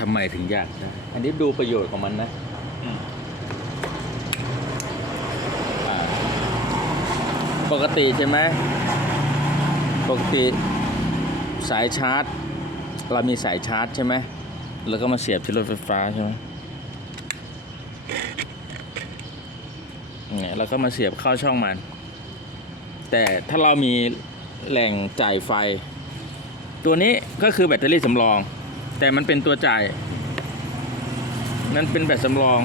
ทำไมถึงอยากได้อันนี้ดูประโยชน์ของมันนะอืมอ่าปกติใช่ไหมปกติสายชาร์จ เรามีสายชาร์จใช่ไหมแล้วก็มาเสียบที่รถไฟฟ้าใช่ไหมเนี่ยแล้วก็มาเสียบเข้าช่องมัน แต่ถ้าเรามีแหล่งจ่ายไฟ ตัวนี้ก็คือแบตเตอรี่สำรอง แต่มันเป็นตัวจ่าย นั่นเป็นแบตสำรอง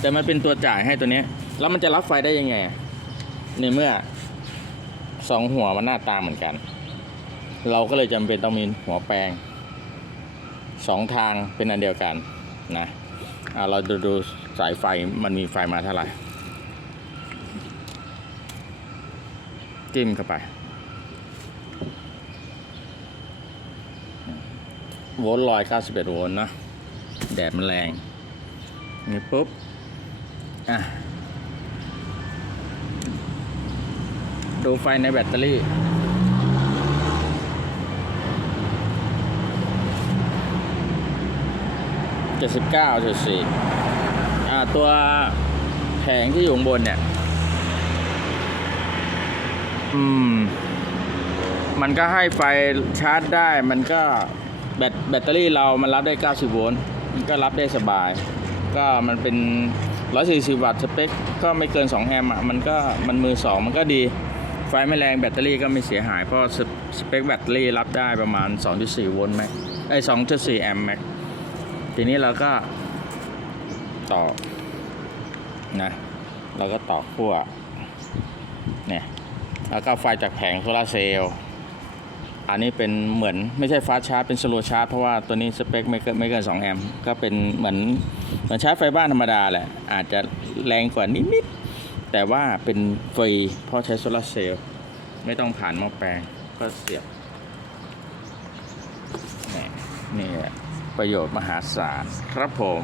แต่มันเป็นตัวจ่ายให้ตัวนี้ แล้วมันจะรับไฟได้ยังไง ในเมื่อสองหัวมันหน้าตาเหมือนกัน เราก็เลยจำเป็นต้องมีหัวแปลงสองทางเป็นอันเดียวกันนะเราดูดูสายไฟมันมีไฟมาเท่าไหร่จิ้มเข้าไป โวลต์ร้อยเก้าสิบเอ็ดโวลต์เนาะแดดมันแรงนี่ปุ๊บ อะ ดูไฟในแบตเตอรี่เจ็ดสิบเก้าจุดสี่อ่า ตัวแผงที่อยู่บนเนี่ย อืม มันก็ให้ไฟชาร์จได้ มันก็ แบตแบตเตอรี่เรามันรับได้ 90 โวลต์มันก็รับได้สบาย ก็มันเป็น 140 วัตต์สเปคก็ไม่เกิน 2 แอมป์อะมันก็มันมือ 2 มันก็ดี ไฟไม่แรงแบตเตอรี่ก็ไม่เสียหาย เพราะสเปสเปคแบตเตอรี่รับได้ประมาณ 2.4 โวลต์แม็กไอ้2.4 แอมป์แม็กทีนี้เราก็ต่อนะเราก็ต่อขั้วเนี่ยแล้วก็ไฟจากแผงโซลาเซลล์ อันนี้เป็นเหมือนไม่ใช่ฟาสชาร์จเป็นสโลชาร์จเพราะว่าตัวนี้สเปคไม่เกินไม่เกิน2แอมป์ก็เป็นเหมือนเหมือนชาร์จไฟบ้านธรรมดาแหละ อาจจะแรงกว่านิดๆแต่ว่าเป็นฟรีเพราะใช้โซลาร์เซลล์ไม่ต้องผ่านหม้อแปลงก็เสียบนี่นี่แหละประโยชน์มหาศาลครับผม